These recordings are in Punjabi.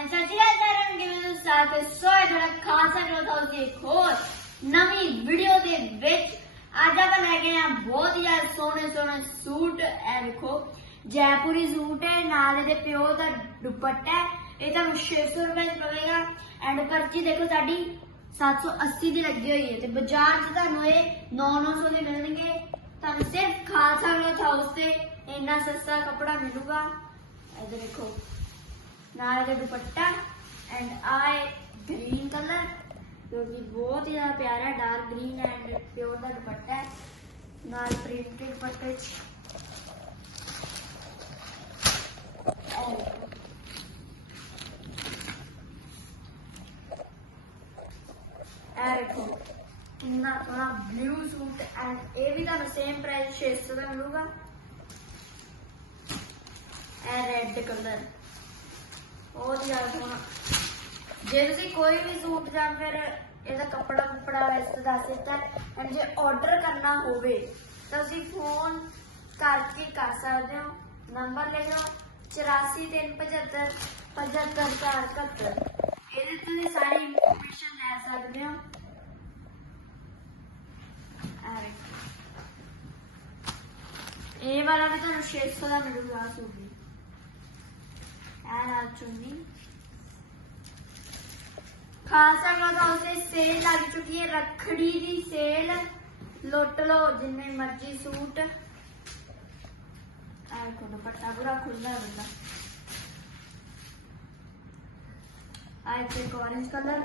ਅੱਛਾ ਜੀ ਅੱਜ ਕਰਾਂਗੇ ਮੇਰੇ ਸਾਥ ਸੋਏ ਬੜਾ ਖਾਸਾ ਕਰੋ ਤਾਂ ਇੱਕ ਹੋਰ ਨਵੀਂ ਵੀਡੀਓ ਦੇ ਵਿੱਚ ਅੱਜ ਆਪਾਂ ਲੈ ਕੇ ਆਏ ਬਹੁਤ ਹੀ ਸੋਹਣੇ ਸੋਹਣੇ ਸੂਟ। ਇਹ ਦੇਖੋ, ਜੈਪੁਰੀ ਸੂਟ ਹੈ, ਨਾਲ ਇਹਦੇ ਪਿਓ ਦਾ ਦੁਪੱਟਾ ਹੈ। ਇਹ ਤੁਹਾਨੂੰ 600 ਰੁਪਏ ਚ ਪਵੇਗਾ। ਐਂਡ ਪਰਚੀ ਦੇਖੋ ਸਾਡੀ 780 ਦੀ ਲੱਗੀ ਹੋਈ ਹੈ ਤੇ ਬਾਜ਼ਾਰ 'ਚ ਤੁਹਾਨੂੰ ਇਹ 9-900 ਦੇ ਮਿਲਣਗੇ। ਤੁਹਾਨੂੰ ਸਿਰਫ ਖਾਲਸਾ ਗਲੋਥ ਹਾਊਸ ਤੇ ਇੰਨਾ ਸਸਤਾ ਕੱਪੜਾ ਮਿਲੂਗਾ। ਇਹ ਦੇਖੋ ਨਾਲ ਇਹਦਾ ਦੁਪੱਟਾ ਐਂਡ ਆਏ ਗ੍ਰੀਨ ਕਲਰ ਜੋ ਕਿ ਬਹੁਤ ਹੀ ਜ਼ਿਆਦਾ ਪਿਆਰਾ ਡਾਰਕ ਗ੍ਰੀਨ ਐਂਡ ਪਿਓਰ ਦਾ ਦੁਪੱਟਾ ਹੈ। ਨਾਲ ਪ੍ਰਿੰਟਡ ਦੁਪੱਟੇ ਚ। oh। ਇਹ ਕਿੰਨਾ ਸੋਹਣਾ ਬਲੂ ਸੂਟ ਐਂਡ ਇਹ ਵੀ ਤੁਹਾਨੂੰ ਸੇਮ ਪ੍ਰਾਈਸ 600 ਦਾ ਮਿਲੂਗਾ। ਇਹ ਰੈੱਡ ਕਲਰ ਬਹੁਤ ਜ਼ਿਆਦਾ ਸੋਹਣਾ ਜੇ ਤੁਸੀਂ ਕੋਈ ਵੀ ਸੂਟ ਜਾਂ ਫਿਰ ਇਹਦਾ ਕੱਪੜਾ ਕੁਪੜਾ ਵੈਸੇ ਦੱਸ ਦਿੱਤਾ ਐਂਡ ਜੇ ਆਰਡਰ ਕਰਨਾ ਹੋਵੇ, ਤਾਂ ਤੁਸੀਂ ਫੋਨ ਕਰਕੇ ਕਰ ਸਕਦੇ ਹੋ। ਨੰਬਰ ਲਿਖ ਲਓ 8435 75471 ਇਹਦੇ ਤੋਂ ਤੁਸੀਂ ਸਾਰੀ ਇਨਫੋਰਮੇਸ਼ਨ ਲੈ ਸਕਦੇ ਹੋ। ਆਹ ਦੇਖੋ। ਇਹ ਵਾਲਾ ਵੀ ਤੁਹਾਨੂੰ 600 ਦਾ ਮਿਲੂਗਾ ਆਹ ਸੂਟ। ਵੀ ਇਹ ਨਾਲ ਚੁੰਨੀ ਖਾਲਸਾ ਕਲੋਥ ਹਾਊਸ ਸੇਲ ਲੱਗ ਚੁੱਕੀ ਹੈ, ਰੱਖੜੀ ਦੀ ਸੇਲ। ਲੁੱਟ ਲਓ, ਜਿੰਨੇ ਮਰਜ਼ੀ ਸੂਟ। ਆ ਦੇਖੋ ਦੁਪੱਟਾ ਪੂਰਾ ਖੁੱਲਾ ਹੁੰਦਾ ਆ ਇੱਕ orange ਕਲਰ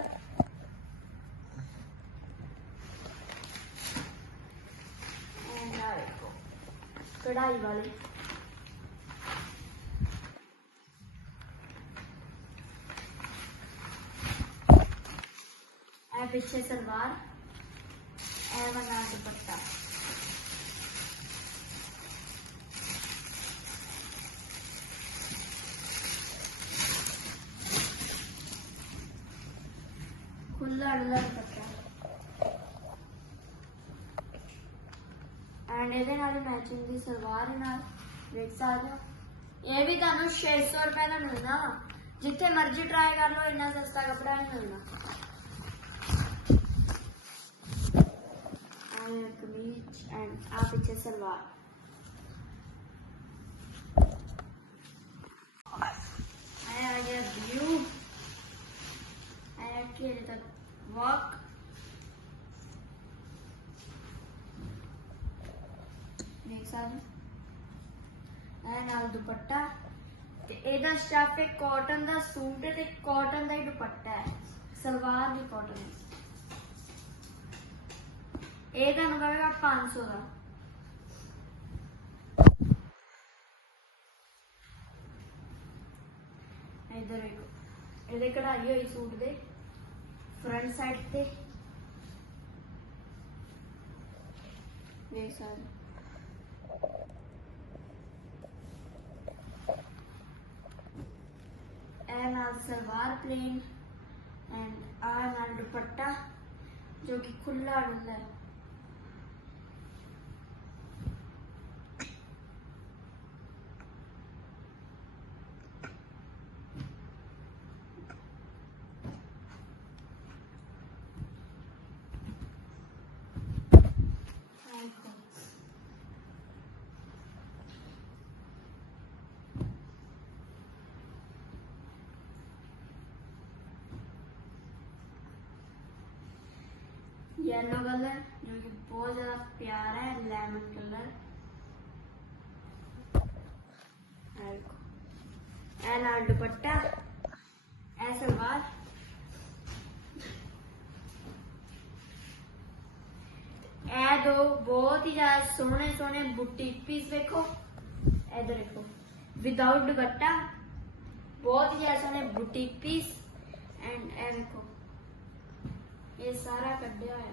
ਐਂਡ ਕਢਾਈ ਵਾਲੀ। ਇਹ ਪਿੱਛੇ ਸਲਵਾਰ ਇਹ ਵਾਲਾ ਦੁਪੱਟਾ ਖੁੱਲਾ ਡੁੱਲਾ ਦੁਪੱਟਾ ਐਂਡ ਇਹਦੇ ਨਾਲ ਮੈਚਿੰਗ ਦੀ ਸਲਵਾਰ ਹੈ ਨਾਲ ਦੇਖ ਸਕਦੇ ਹੋ ਇਹ ਵੀ ਤੁਹਾਨੂੰ 600 ਰੁਪਏ ਦਾ ਮਿਲਣਾ ਵਾ ਜਿੱਥੇ ਮਰਜ਼ੀ ਟਰਾਈ ਕਰ ਲਓ ਇੰਨਾ ਸਸਤਾ ਕੱਪੜਾ ਨਹੀਂ ਮਿਲਣਾ and ਕਮੀਜ਼ and ਆ ਪਿੱਛੇ ਸਲਵਾਰ ਆਇਆ ਗਿਆ ਵਿਊ ਆਇਆ ਕਿ ਤੱਕ ਵਾਕ ਦੇਖ ਸਕਦੇ ਆਇਆ ਨਾਲ ਦੁਪੱਟਾ ਤੇ ਇਹਦਾ ਸਟਫ ਹੈ ਕਾਟਨ ਦਾ ਸੂਟ ਹੈ ਤੇ ਕਾਟਨ ਦਾ ਹੀ ਦੁਪੱਟਾ ਹੈ ਸਲਵਾਰ ਦੀ ਕਾਟਨ ਦੀ ਇਹ ਤੁਹਾਨੂੰ ਪਵੇਗਾ 500 ਦਾ। ਇਧਰ ਦੇਖੋ, ਇਹਦੇ ਕਢਾਈ ਹੋਈ ਸੂਟ ਦੇ ਫਰੰਟ ਸਾਈਡ ਤੇ। ਦੇਖ ਸਕਦੇ ਇਹ ਨਾਲ ਸਲਵਾਰ ਪਲੇਨ ਐਂਡ ਆ ਨਾਲ ਦੁਪੱਟਾ, ਜੋ ਕਿ ਖੁੱਲਾ ਡੁੱਲਾ ਹੈ। येलो कलर, जो कि बहुत ज़्यादा प्यारा है, लेमन कलर। एल दुपट्टा ऐसे बार ए दो बहुत ही ज़्यादा सोहने सोने बुटीक पीस देखो। इधर देखो विदाउट दुपट्टा, बहुत ही ज़्यादा सोने बुटीक पीस। एंड ए देखो, ये सारा कटिया है।